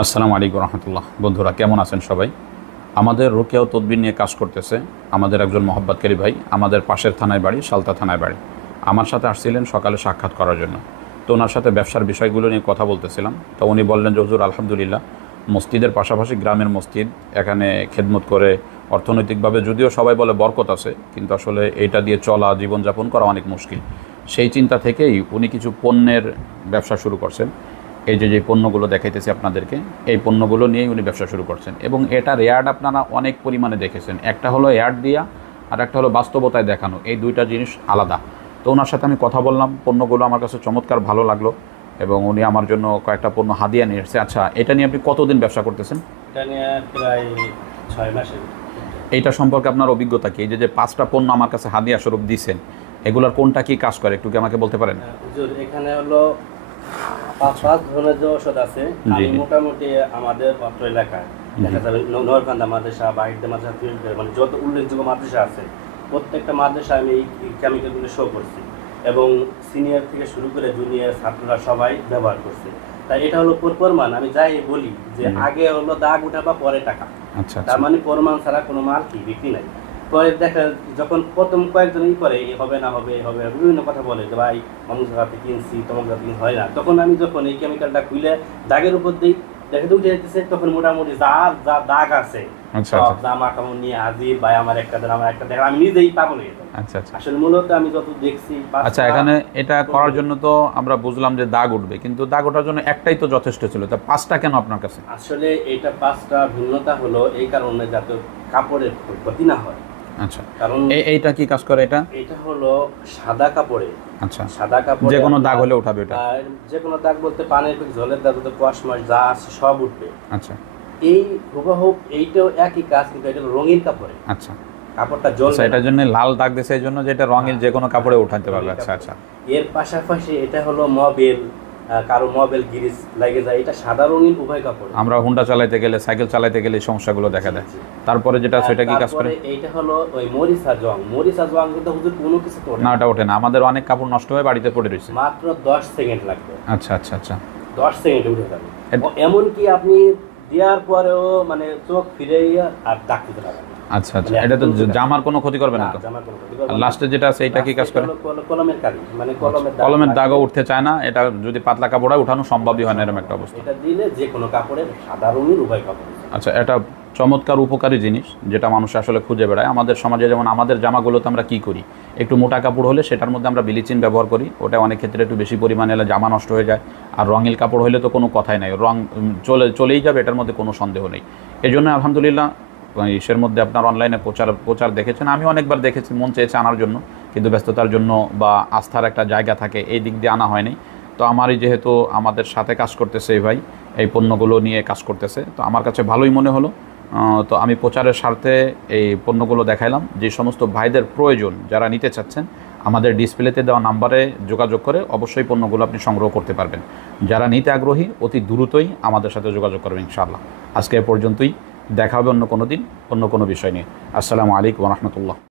আসসালামু আলাইকুম রহমতুল্লাহ। বন্ধুরা কেমন আছেন সবাই? আমাদের রুকিয়া ও তদবির নিয়ে কাজ করতেছে আমাদের একজন মহব্বতকারী ভাই, আমাদের পাশের থানায় বাড়ি, সালতা থানায় বাড়ি। আমার সাথে আসছিলেন সকালে সাক্ষাৎ করার জন্য। তো ওনার সাথে ব্যবসার বিষয়গুলো নিয়ে কথা বলতেছিলাম। তো উনি বললেন যে হুজুর আলহামদুলিল্লাহ, মসজিদের পাশাপাশি গ্রামের মসজিদ, এখানে খেদমত করে অর্থনৈতিকভাবে যদিও সবাই বলে বরকত আছে, কিন্তু আসলে এটা দিয়ে চলা জীবনযাপন করা অনেক মুশকিল। সেই চিন্তা থেকেই উনি কিছু পণ্যের ব্যবসা শুরু করছেন। এই যে পণ্যগুলো দেখাইতেছি আপনাদেরকে, এই পণ্যগুলো নিয়েই উনি ব্যবসা শুরু করছেন এবং এটার অ্যাড আপনারা অনেক পরিমাণে দেখেছেন। একটা হলো অ্যাড দিয়া, আর একটা হলো বাস্তবতায় দেখানো, এই দুইটা জিনিস আলাদা। তো ওনার সাথে আমি কথা বললাম, পণ্যগুলো আমার কাছে চমৎকার ভালো লাগলো এবং উনি আমার জন্য কয়েকটা পণ্য হাদিয়া নিয়ে এসেছে। আচ্ছা, এটা নিয়ে আপনি কতদিন ব্যবসা করতেছেন? এটা নিয়ে প্রায় 6 মাসের। এইটা সম্পর্কে আপনার অভিজ্ঞতা কি? এই যে 5টা পণ্য আমার কাছে হাদিয়া স্বরূপ দিয়েছেন, এগুলোর কোনটা কি কাজ করে একটু কি আমাকে বলতে পারেন? হুজুর, এখানে হলো 5 ধরনের যে ঔষধ আছে। আমি মোটামুটি আমাদের অত্র এলাকায় দেখা যাবে নোয়ারকান্দা মাদ্রাসা, বাহিরদা মাদ্রাসা, মানে যত উল্লেখযোগ্য মাদ্রাসা আছে প্রত্যেকটা মাদ্রাসা আমি এই কেমিক্যালগুলো শো করছি এবং সিনিয়র থেকে শুরু করে জুনিয়র ছাত্ররা সবাই ব্যবহার করছে। তাই এটা হলো প্রমাণ। আমি যাই বলি যে আগে হলো দাগ উঠাবা পরে টাকা। আচ্ছা, তার মানে প্রমাণ ছাড়া কোনো মাল কি বিক্রি নাই। পরে দেখা যখন প্রথম কয়েকজন করে হবে না হবে হবে বিভিন্ন কথা বলে যে ভাই অমুক জায়গাতে কিনছি তমুক জায়গাতে হয় না, তখন আমি যখন এই কেমিক্যালটা খুলে দাগের উপর দিই দেখে উঠে যেতেছে, তখন মোটামুটি যা যা দাগ আছে সব জামা কাপড় নিয়ে হাজির। ভাই আমার একটা দেখা আমি নিজেই পাগল হয়ে যাই। আচ্ছা আচ্ছা। আসলে মূলত আমি যত দেখছি। আচ্ছা, এখানে এটা করার জন্য তো আমরা বুঝলাম যে দাগ উঠবে, কিন্তু দাগ ওঠার জন্য একটাই তো যথেষ্ট ছিল, তা 5টা কেন আপনার কাছে? আসলে এটা 5টা ভিন্নতা হলো এই কারণে যাতে কাপড়ের ক্ষতি না হয়। আচ্ছা, কারণ এইটা কি কাজ করে? এটা হলো সাদা কাপড়ে। আচ্ছা, সাদা কাপড়ে যে কোনো দাগ হলে উঠাবে এটা? যে কোনো দাগ বলতে পানির জলের দাগ, কোয়াশ মাছ যা আছে সব উঠবে। আচ্ছা, এই হুবহু এইটাও একই কাজ, কিন্তু এটা রঙিন কাপড়ে। আচ্ছা, কাপড়টা জ্বলবে। এটার জন্য লাল দাগ দিয়েছে, এই জন্য যেটা রঙিন যে কোনো কাপড়ে উঠাতে পারবে। আচ্ছা আচ্ছা। এর পাশাপাশি এটা হলো মবেল, কারো মবেল গিরিস লাগে যায়, এটা সাদা রঙিন উভয় কাপড়। আমরা হুন্ডা চালাইতে গেলে, সাইকেল চালাইতে গেলে এই সমস্যাগুলো দেখা দেয়। তারপরে যেটা আছে এটা কি কাজ করে? এইটা হলো ওই মরিচা জং কিন্তু হুজুর কোনো কিছু তো না, ওটা ওঠে না। আমাদের অনেক কাপড় নষ্ট হয়ে বাড়িতে পড়ে রয়েছে। মাত্র 10 সেকেন্ড লাগবে। আচ্ছা আচ্ছা আচ্ছা। 10 সেকেন্ডে উঠে যাবে। এমনকি আপনি দেওয়ার পরেও মানে চোখ ফিরে আর দাগ দিতে লাগবে। আচ্ছা আচ্ছা, এটা তো জামার কোনো ক্ষতি করবে না তো? লাস্টে যেটা আছে এটা কি কাজ করে? কলমের কালি, মানে কলমের দাগও উঠতে চায় না। এটা যদি পাতলা কাপড় হয় উঠানো সম্ভবই হয় না এরকম একটা অবস্থা। এটা দিলে যে কোনো কাপড়ের সাদা রঙের উভয় কাপড়। আচ্ছা, এটা চমৎকার উপকারী জিনিস যেটা মানুষ আসলে খুঁজে বেড়ায় আমাদের সমাজে। যেমন আমাদের জামাগুলোতে আমরা কি করি, একটু মোটা কাপড় হলে সেটার মধ্যে আমরা ব্লিচিং ব্যবহার করি, ওটা অনেক ক্ষেত্রে একটু বেশি পরিমাণে হলে জামা নষ্ট হয়ে যায়। আর রঙিল কাপড় হলে তো কোনো কথাই নাই, রং চলেই যাবে, এটার মধ্যে কোনো সন্দেহ নেই। এই জন্য আলহামদুলিল্লাহ ইসের মধ্যে আপনার অনলাইনে প্রচার দেখেছেন, আমি অনেকবার দেখেছি, মন চেয়েছে আনার জন্য, কিন্তু ব্যস্ততার জন্য বা আস্থার একটা জায়গা থাকে, এই দিক দিয়ে আনা হয়নি। তো আমারই যেহেতু আমাদের সাথে কাজ করতেছে এই ভাই, এই পণ্যগুলো নিয়ে কাজ করতেছে, তো আমার কাছে ভালোই মনে হলো। তো আমি প্রচারের স্বার্থে এই পণ্যগুলো দেখাইলাম। যে সমস্ত ভাইদের প্রয়োজন, যারা নিতে চাচ্ছেন, আমাদের ডিসপ্লেতে দেওয়া নাম্বারে যোগাযোগ করে অবশ্যই পণ্যগুলো আপনি সংগ্রহ করতে পারবেন। যারা নিতে আগ্রহী অতি দ্রুতই আমাদের সাথে যোগাযোগ করবেন ইনশাআল্লাহ। আজকে এ পর্যন্তই, দেখা হবে অন্য কোনো দিন অন্য কোনো বিষয় নিয়ে। আসসালামু আলাইকুম ওয়া রাহমাতুল্লাহ।